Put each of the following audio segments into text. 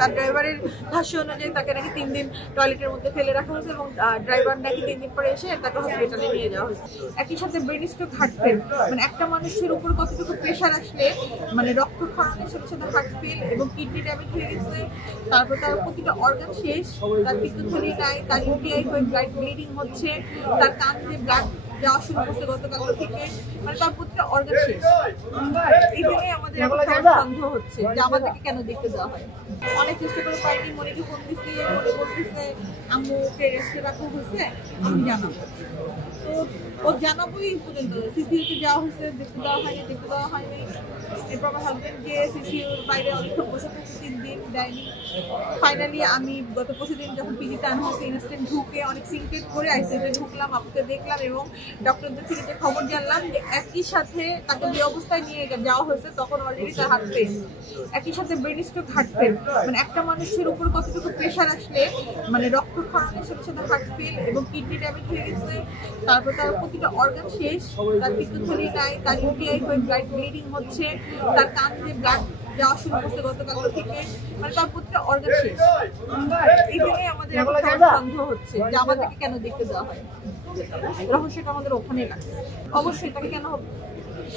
তার ড্রাইভারের ভাষ্য অনুযায়ী তাকে নাকি 3 দিন টয়লেটের মধ্যে ফেলে রাখা হয়েছে এবং ড্রাইভার নাকি 3 দিন পরে এসে তাকে হসপিটালে নিয়ে যাওয়া হয়েছে। একই সাথে ব্রেন স্ট্রোক, হার্ট ফেল, মানে একটা মানুষের উপর কতটুকু প্রেশার আসলে মানে রক্ত ক্ষরণের সাথে সাথে হার্ট ফেল এবং কিডনি ড্যামেজ হয়ে গেছে, তারপর তার প্রতিটা অর্গান শেষ, তার পিত্তথলি নাই, তার ইউটিআই হয়ে ব্লাড ব্লিডিং হচ্ছে, তার কান দিয়ে ব্লাড যাওয়া শুরু করছে গতকাল থেকে, মানে তার প্রতিটা অর্গান শেষ। এই জন্যই আমাদের সন্দেহ হচ্ছে যে আমাদেরকে কেন দেখতে দেওয়া হয়। অনেক চেষ্টা করে পাইনি, মনিকে ফোন দিচ্ছে, মনে বলতেছে আম্মুকে রেস্টে রাখা হয়েছে, আমি জানাবো। তো ও জানাবোই পর্যন্ত সিসিউতে যাওয়া হয়েছে, দেখতে দেওয়া হয়নি। এরপর আমার হাজবেন্ডকে সিসিউর বাইরে অনেকক্ষণ বসে থাকতে 3 দিন দেয়নি। ফাইনালি আমি গত পরশুদিন যখন পিজিতে আনা হয়েছে ইনস্ট্যান্ট ঢুকে অনেক সিনক্রেট করে আইসিইউতে ঢুকলাম, আপুকে দেখলাম এবং ডক্টরদের থেকে যে খবর জানলাম যে একই সাথে তাকে যে অবস্থায় নিয়ে যাওয়া হয়েছে তখন অলরেডি তার হার্ট ফেল, একই সাথে ব্রেন স্ট্রোক, হার্ট ফেল, মানে একটা মানুষের উপর কতটুকু প্রেশার আসলে মানে রক্ত ক্ষরণের সাথে সাথে হার্ট ফেল এবং কিডনি ড্যামেজ হয়ে গেছে, তারপর তার প্রতিটা অর্গান শেষ, তার পিত্তথলি নাই, তার ইউটিআই হয়ে ব্লাড ব্লিডিং হচ্ছে, তার কান দিয়ে ব্লাড যাওয়া শুরু করছে গতকাল থেকে, মানে তার প্রতিটা অর্গান শেষ। এই জন্যই আমাদের সন্দেহ হচ্ছে যে আমাদেরকে কেন দেখতে দেওয়া হয়। রহস্যটা আমাদের ওখানেই লাগছে। অবশ্যই তাকে কেন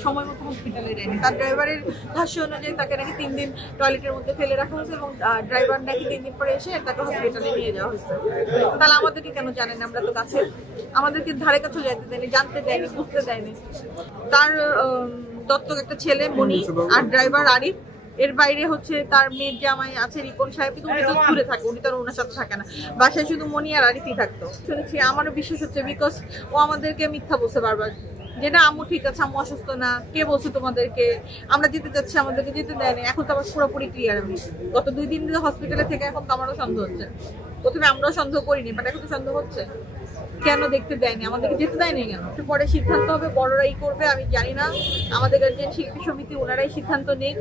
সময় মতো হসপিটালে দেয়নি। তার ড্রাইভারের ভাষ্য অনুযায়ী তাকে নাকি 3 দিন টয়লেটের মধ্যে ফেলে রাখা হয়েছে এবং ড্রাইভার নাকি 3 দিন পরে এসে তাকে হসপিটালে নিয়ে যাওয়া হয়েছে। তাহলে আমাদেরকে কেন জানেন? আমরা তো কাছে, আমাদেরকে ধারে কাছে যেতে দেয়নি, জানতে দেয়নি, বুঝতে দেয়নি। তার দত্তক একটা ছেলে মনি আর ড্রাইভার আরিফ, এর বাইরে হচ্ছে তার মেয়ের জামাই আছে রিপন সাহেব, কিন্তু উনি তো দূরে থাকে, উনি তো ওনার সাথে থাকে না, বাসায় শুধু মনি আর আরিফই থাকতো। শুনেছি, আমারও বিশ্বাস হচ্ছে, বিকজ ও আমাদেরকে মিথ্যা বলছে বারবার যে না আম্মু ঠিক আছে, আম্মু অসুস্থ না, কে বলছে তোমাদেরকে, আমরা যেতে চাচ্ছি, আমাদেরকে যেতে দেয়নি। এখন তো আবার পুরোপুরি ক্লিয়ার। আমি গত 2 দিন ধরে হসপিটালে থেকে এখন তো আমারও সন্দেহ হচ্ছে। প্রথমে আমরাও সন্দেহ করিনি, বাট এখন তো সন্দেহ হচ্ছে। কেন দেখতে দেয়নি, আমাদেরকে যেতে দেয়নি কেন? একটু পরে সিদ্ধান্ত হবে, বড়রাই করবে, আমি জানি না। আমাদের গার্জিয়ান শিল্পী সমিতি ওনারাই সিদ্ধান্ত নেই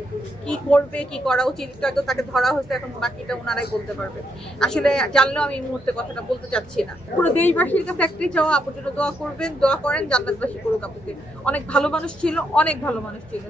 কি করবে, কি করা উচিত। তো তাকে ধরা হয়েছে, এখন বাকিটা ওনারাই বলতে পারবে। আসলে জানলেও আমি এই মুহূর্তে কথাটা বলতে চাচ্ছি না। পুরো দেশবাসীর কাছে একটাই চাওয়া, আপুর জন্য দোয়া করবেন, দোয়া করেন, জান্নাতবাসী করুক আপুকে। অনেক ভালো মানুষ ছিল, অনেক ভালো মানুষ ছিল।